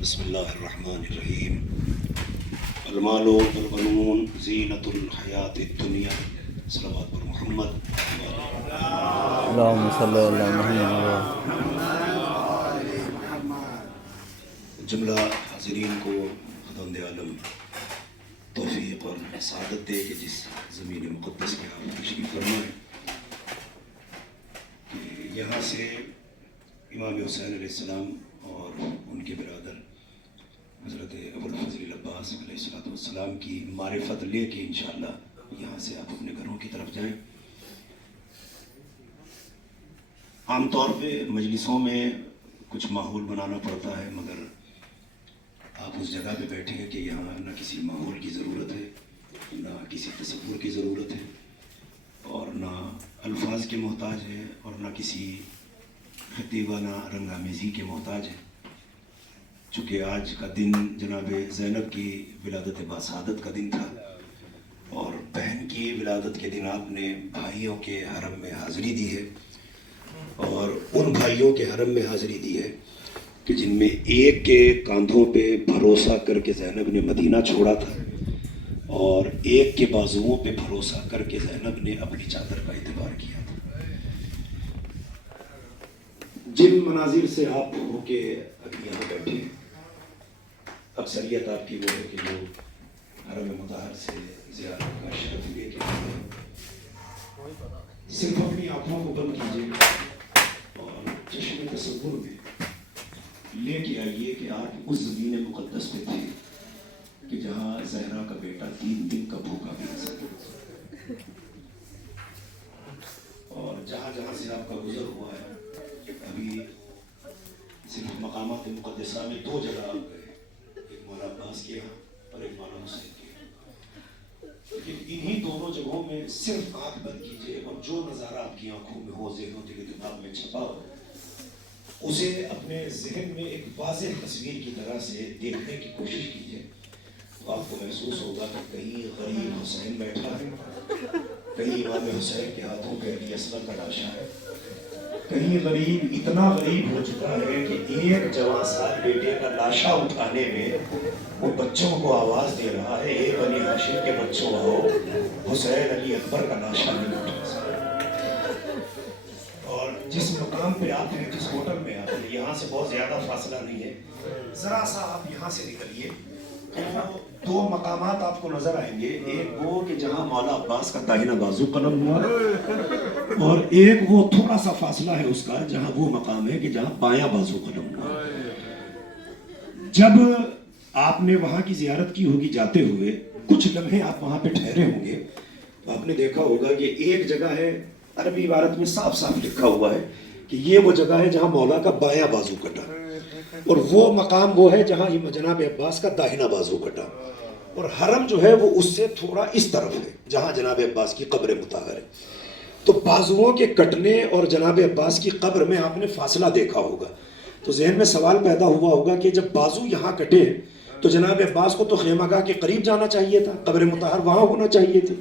بسم اللہ الرحمن الرحیم المال والبنون زینت الحیات الدنیا صلوات پر محمد اللہم صلی اللہ محمد جملہ حاضرین کو خداوند عالم توفیق اور سعادت دے کہ جس زمین مقدس میں آپ تشریف فرمائیں کہ یہاں سے امام حسین علیہ السلام اور ان کے برادر حضرت ابوالفضل عباس علیہ السلام کی معرفت لے کے انشاءاللہ یہاں سے آپ اپنے گھروں کی طرف جائیں۔ عام طور پہ مجلسوں میں کچھ ماحول بنانا پڑتا ہے، مگر آپ اس جگہ پہ بیٹھے ہیں کہ یہاں نہ کسی ماحول کی ضرورت ہے، نہ کسی تصور کی ضرورت ہے، اور نہ الفاظ کے محتاج ہے، اور نہ کسی خطیبانہ رنگ آمیزی کے محتاج ہے۔ چونکہ آج کا دن جناب زینب کی ولادت باسعادت کا دن تھا، اور بہن کی ولادت کے دن آپ نے بھائیوں کے حرم میں حاضری دی ہے، اور ان بھائیوں کے حرم میں حاضری دی ہے کہ جن میں ایک کے کاندھوں پہ بھروسہ کر کے زینب نے مدینہ چھوڑا تھا، اور ایک کے بازوؤں پہ بھروسہ کر کے زینب نے اپنی چادر کا اعتبار کیا تھا۔ جن مناظر سے آپ ہو کے ابھی یہاں بیٹھے ہیں، اکثریت آپ کی وہ ہے کہ جو حرم مطہر سے زیارت کا شرف لے کے آئے ہیں۔ صرف اپنی آنکھوں کو بند کیجیے اور چشم تصور میں لے کے آئیے کہ آپ اس زمین مقدس پہ تھے کہ جہاں زہرا کا بیٹا 3 دن کا بھوکا بھی نہ سکے، اور جہاں جہاں سے آپ کا گزر ہوا ہے، ابھی صرف مقامات مقدسہ میں 2 جگہ آپ گئے، ایک مولا عباس کے یہاں اور ایک مولا حسین کے یہاں، لیکن انہی دونوں جگہوں میں صرف آنکھ بند کیجئے اور جو نظارہ آپ کی آنکھوں میں ہو، ذہن و دل و دماغ میں چھپا ہو، اسے اپنے ذہن میں ایک واضح تصویر کی طرح سے دیکھنے کی کوشش کیجئے۔ تو آپ کو محسوس ہوگا کہ کہیں غریب حسین بیٹھا ہے، کہیں امام حسین کے ہاتھوں پہ علی اصغر کا لاشا ہے، کہیں غریب اتنا غریب ہو چکا ہے کہ ایک جوان سال بیٹے کا لاشا اٹھانے میں وہ بچوں کو آواز دے رہا ہے، اے بنی ہاشم کے بچوں آؤ، حسین علی اکبر کا لاشا نہیں اٹھا سکتا۔ اور جس مقام پہ آپ ہیں، جس ہوٹل میں آپ ہیں، یہاں سے بہت زیادہ فاصلہ نہیں ہے، ذرا سا آپ یہاں سے نکلیے تو 2 مقامات آپ کو نظر آئیں گے۔ ایک وہ کہ جہاں مولا عباس کا داہنا بازو قلم ہوا، اور ایک وہ تھوڑا سا فاصلہ ہے اس کا جہاں وہ مقام ہے کہ جہاں بایاں بازو قلم ہوا۔ جب آپ نے وہاں کی زیارت کی ہوگی جاتے ہوئے، کچھ لمحے آپ وہاں پہ ٹھہرے ہوں گے، تو آپ نے دیکھا ہوگا کہ ایک جگہ ہے، عربی عبارت میں صاف صاف لکھا ہوا ہے کہ یہ وہ جگہ ہے جہاں مولا کا بایاں بازو کٹا، اور وہ مقام وہ ہے جہاں جناب عباس کا داہنا بازو کٹا، اور حرم جو ہے وہ اس سے تھوڑا اس طرف ہے جہاں جناب عباس کی قبر مطہر ہے۔ تو بازوؤں کے کٹنے اور جناب عباس کی قبر میں آپ نے فاصلہ دیکھا ہوگا، تو ذہن میں سوال پیدا ہوا ہوگا کہ جب بازو یہاں کٹے تو جناب عباس کو تو خیمہ گاہ کے قریب جانا چاہیے تھا، قبر مطہر وہاں ہونا چاہیے تھی،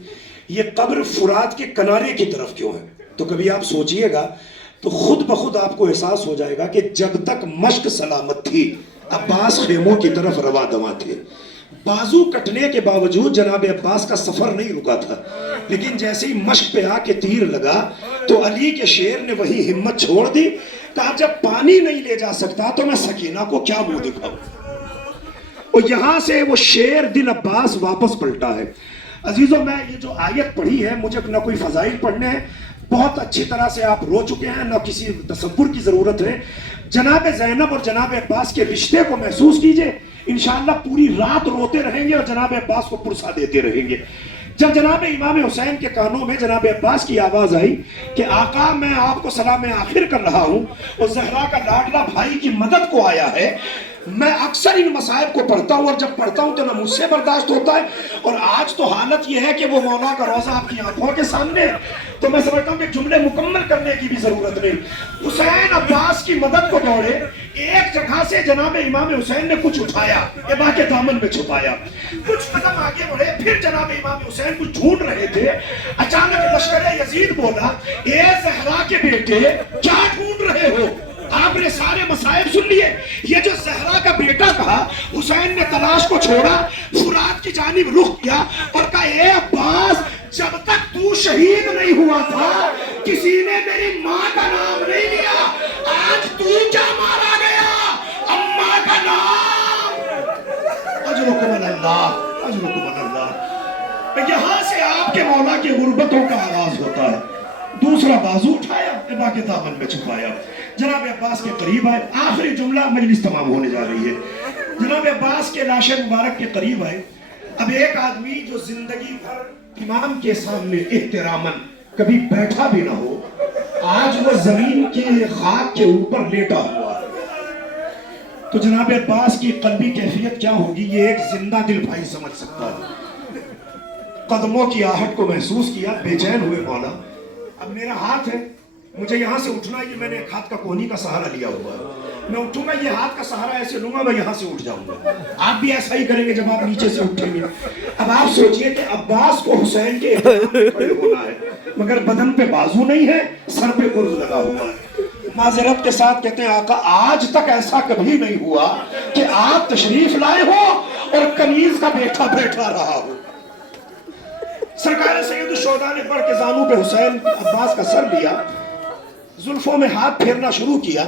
یہ قبر فرات کے کنارے کی طرف کیوں ہے؟ تو کبھی آپ سوچئے گا تو خود بخود آپ کو احساس ہو جائے گا کہ جب تک مشق سلامت تھی عباس خیموں کی طرف رواں دواں تھے۔ بازو کٹنے کے باوجود جناب عباس کا سفر نہیں رکا تھا، لیکن جیسے ہی مشق پہ آ کے تیر لگا تو علی کے شیر نے وہی ہمت چھوڑ دی، کہا جب پانی نہیں لے جا سکتا تو میں سکینہ کو کیا منہ دکھاؤں۔ اور یہاں سے وہ شیر دل عباس واپس پلٹا ہے۔ عزیزوں، میں یہ جو آیت پڑھی ہے، مجھے نہ کوئی فضائل پڑھنے ہیں، بہت اچھی طرح سے آپ رو چکے ہیں، نہ کسی تصور کی ضرورت ہے۔ جناب زینب اور جناب عباس کے رشتے کو محسوس کیجئے، انشاءاللہ پوری رات روتے رہیں گے اور جناب عباس کو پرسا دیتے رہیں گے۔ جب جناب امام حسین کے کانوں میں جناب عباس کی آواز آئی کہ آقا میں آپ کو سلام آخر کر رہا ہوں، اور زہرا کا لاڈلا بھائی کی مدد کو آیا ہے، میں اکثر ان مصائب کو پڑھتا ہوں، اور جب پڑھتا ہوں تو نہ مجھ سے برداشت ہوتا ہے، اور آج تو حالت یہ ہے کہ وہ مولا کا روضہ آپ کی آنکھوں کے سامنے ہے، تو میں سمجھتا ہوں کہ جملے مکمل کرنے کی بھی ضرورت نہیں۔ حسین عباس کی مدد کو دوڑے، ایک جگہ سے جناب امام حسین نے کچھ اٹھایا، ابا کے دامن میں چھپایا، کچھ قدم آگے بڑھے، پھر جناب امام حسین کچھ ڈھونڈ رہے تھے، اچانک لشکر یزید بولا، اے زہرا کے بیٹے کیا ڈھونڈ رہے ہو؟ آپ نے سارے مصائب سن لیے، یہ جو زہرا کا بیٹا کہا رہا. حسین نے تلاش کو چھوڑا, فرات کی جانب رخ کیا اور کہا اے عباس, جب تک تو شہید نہیں ہوا تھا کسی نے میری ماں کا نام نہیں لیا, آج تو کیا مارا گیا, اماں کا نام. اجرکم اللہ, اجرکم اللہ. یہاں سے آپ کے مولا کی غربتوں کا آغاز ہوتا ہے. دوسرا بازو اٹھایا, ابا کے دامن میں چھپایا, جناب عباس کے قریب آئے. آخری جملہ, مجلس تمام ہونے جا رہی ہے. جناب عباس کے لاش مبارک کے قریب آئے. اب ایک آدمی جو زندگی بھر امام کے سامنے احتراماً کبھی بیٹھا بھی نہ ہو, آج وہ زمین کے خاک کے اوپر لیٹا ہوا, تو جناب عباس کی قلبی کیفیت کیا ہوگی یہ ایک زندہ دل بھائی سمجھ سکتا ہے. قدموں کی آہٹ کو محسوس کیا, بے چین ہوئے مولا. اب میرا ہاتھ ہے, مجھے یہاں سے اٹھنا ہے, یہ میں نے ایک ہاتھ کا کونی کا سہارا لیا ہوا ہے, میں اٹھوں گا, یہ ہاتھ کا سہارا ایسے لوں گا, میں یہاں سے اٹھ جاؤں گا. آپ بھی ایسا ہی کریں گے جب آپ نیچے سے اٹھیں گے. اب آپ سوچئے کہ عباس کو حسین کے احترام میں کھڑے ہونا ہے, مگر بدن پہ بازو نہیں ہے, سر پہ گرز لگا ہوا ہے. معذرت کے ساتھ کہتے ہیں آقا, آج تک ایسا کبھی نہیں ہوا کہ آپ تشریف لائے ہو اور کنیز کا بیٹا بیٹھا رہا ہو. سرکار سید الشہداء نے پڑھ کے زانوں پہ حسین عباس کا سر لیا, زلفوں میں ہاتھ پھیرنا شروع کیا.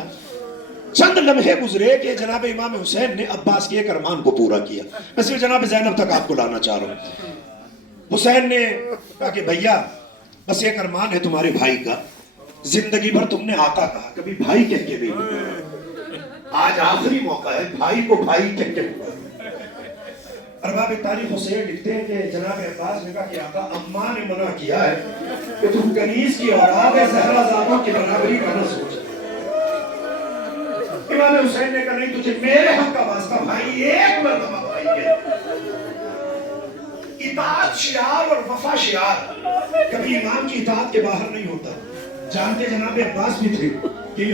چند لمحے گزرے کہ جناب امام حسین نے عباس کے ایک ارمان کو پورا کیا. میں صرف جناب زینب تک آپ کو لانا چاہ رہا ہوں. حسین نے کہا کہ بھیا بس ایک ارمان ہے تمہارے بھائی کا, زندگی بھر تم نے آقا کہا, کبھی بھائی کہہ کے نہیں بلایا, آج آخری موقع ہے بھائی کو بھائی کہہ کے بلایا. ارباب تاریخ حسین لکھتے ہیں کہ جناب عباس نے کہا کہ آقا اماں نے منع کیا ہے کہ تم کنیز کی اولاد ہے, زہرا زادوں کی برابری کا نہ سوچ. امام حسین نے کہا نہیں, تجھے میرے حق کا واسطہ بھائی, ایک مرتبہ بھائی ہے. اطاعت شعار اور وفا شعار, کبھی امام کی اطاعت کے باہر نہیں ہوتا. جانتے جناب عباس بھی تھے کہ یہ